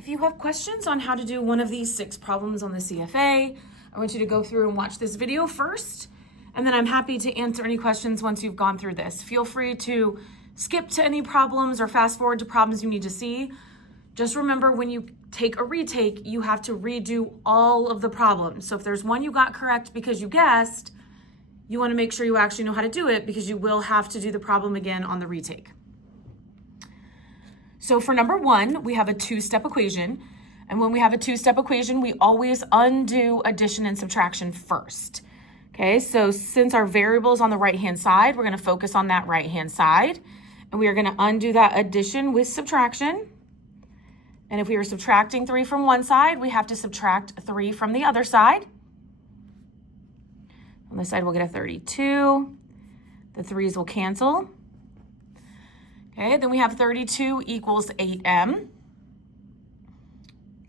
If you have questions on how to do one of these 6 problems on the CFA, I want you to go through and watch this video first, and then I'm happy to answer any questions once you've gone through this. Feel free to skip to any problems or fast forward to problems you need to see. Just remember, when you take a retake, you have to redo all of the problems. So if there's one you got correct because you guessed, you want to make sure you actually know how to do it, because you will have to do the problem again on the retake. So for number 1, we have a 2-step equation. And when we have a 2-step equation, we always undo addition and subtraction first. Okay, so since our variable is on the right-hand side, we're going to focus on that right-hand side. And we are going to undo that addition with subtraction. And if we are subtracting 3 from one side, we have to subtract 3 from the other side. On this side, we'll get a 32. The 3's will cancel. Okay, then we have 32 equals 8m.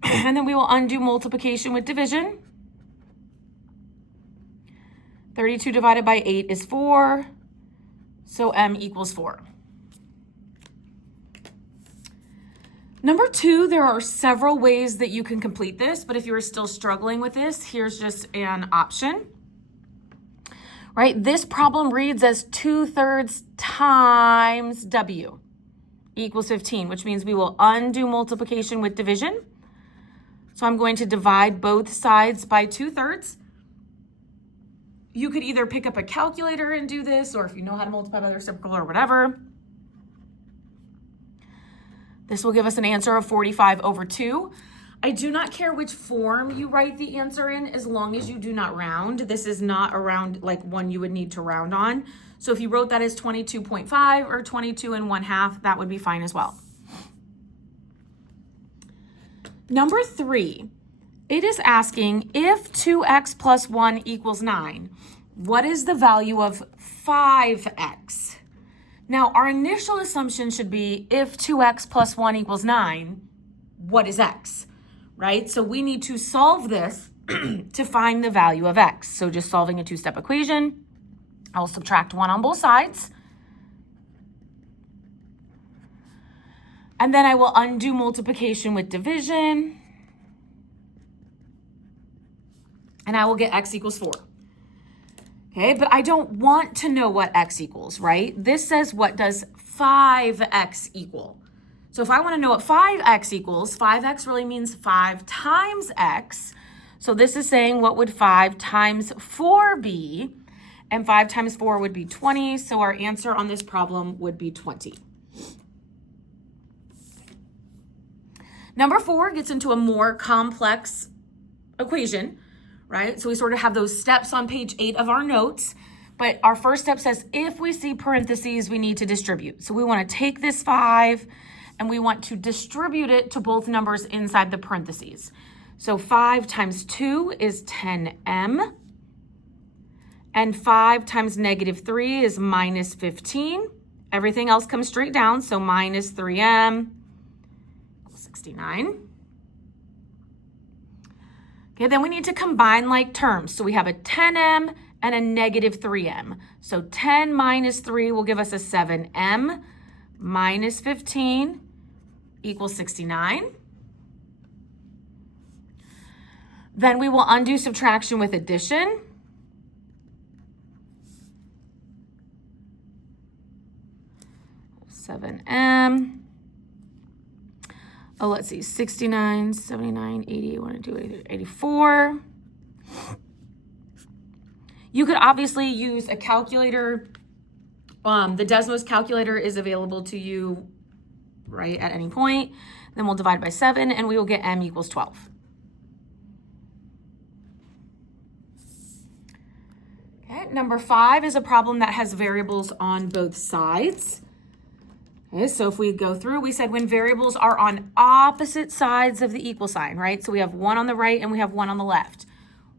And then we will undo multiplication with division. 32 divided by 8 is 4, so m equals 4. Number 2, there are several ways that you can complete this, but if you are still struggling with this, here's just an option. Right, this problem reads as 2/3 times w equals 15, which means we will undo multiplication with division. So I'm going to divide both sides by 2/3. You could either pick up a calculator and do this, or if you know how to multiply by the reciprocal or whatever. This will give us an answer of 45/2. I do not care which form you write the answer in, as long as you do not round. This is not a round like one you would need to round on. So if you wrote that as 22.5 or 22 1/2, that would be fine as well. Number 3, it is asking if 2x plus 1 equals 9, what is the value of 5x? Now, our initial assumption should be if 2x plus 1 equals 9, what is x? Right? So we need to solve this to find the value of x. So just solving a 2-step equation, I'll subtract 1 on both sides. And then I will undo multiplication with division. And I will get x equals 4. Okay, but I don't want to know what x equals, right? This says, what does 5x equal? So if I want to know what 5x equals, 5x really means 5 times x. So this is saying, what would 5 times 4 be? And 5 times 4 would be 20. So our answer on this problem would be 20. Number 4 gets into a more complex equation, right? So we sort of have those steps on page 8 of our notes. But our first step says, if we see parentheses, we need to distribute. So we want to take this 5 and we want to distribute it to both numbers inside the parentheses. So 5 times 2 is 10m. And 5 times -3 is -15. Everything else comes straight down, so minus 3m equals 69. Okay, then we need to combine like terms. So we have a 10m and a -3m. So 10 minus 3 will give us a 7m minus 15 equals 69. Then we will undo subtraction with addition. Oh, let's see, 69, 79, 80, 102, 84. You could obviously use a calculator. The Desmos calculator is available to you right at any point. Then we'll divide by 7 and we will get m equals 12. Okay, number 5 is a problem that has variables on both sides. Okay, so if we go through, we said when variables are on opposite sides of the equal sign, right? So we have one on the right and we have one on the left.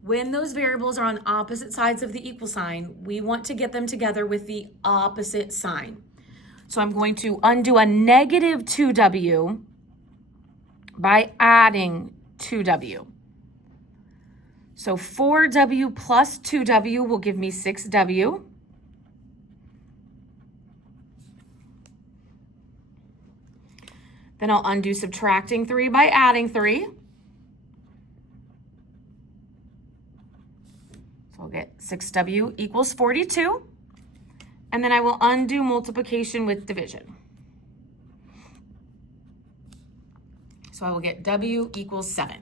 When those variables are on opposite sides of the equal sign, we want to get them together with the opposite sign. So I'm going to undo a negative 2w by adding 2w. So 4w plus 2w will give me 6w. Then I'll undo subtracting 3 by adding 3. So I'll get 6w equals 42. And then I will undo multiplication with division. So I will get w equals 7.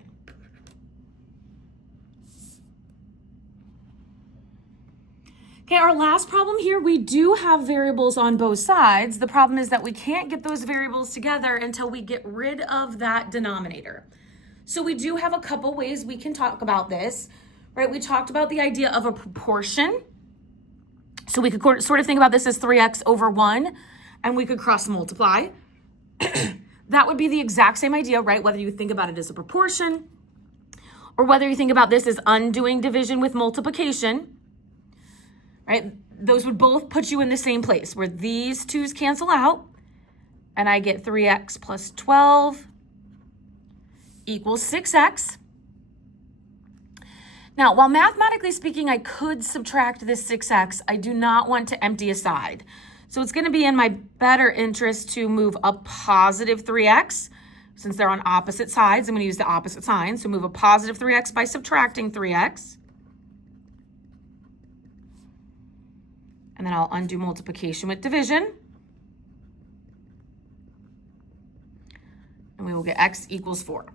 Okay, our last problem here, we do have variables on both sides. The problem is that we can't get those variables together until we get rid of that denominator. So we do have a couple ways we can talk about this, right? We talked about the idea of a proportion. So we could sort of think about this as 3x over 1, and we could cross multiply. That would be the exact same idea, right? Whether you think about it as a proportion or whether you think about this as undoing division with multiplication, right? Those would both put you in the same place where these 2's cancel out and I get 3x plus 12 equals 6x. Now, while mathematically speaking, I could subtract this 6x, I do not want to empty a side. So it's going to be in my better interest to move a positive 3x. Since they're on opposite sides, I'm going to use the opposite sign. So move a positive 3x by subtracting 3x. And then I'll undo multiplication with division. And we will get x equals 4.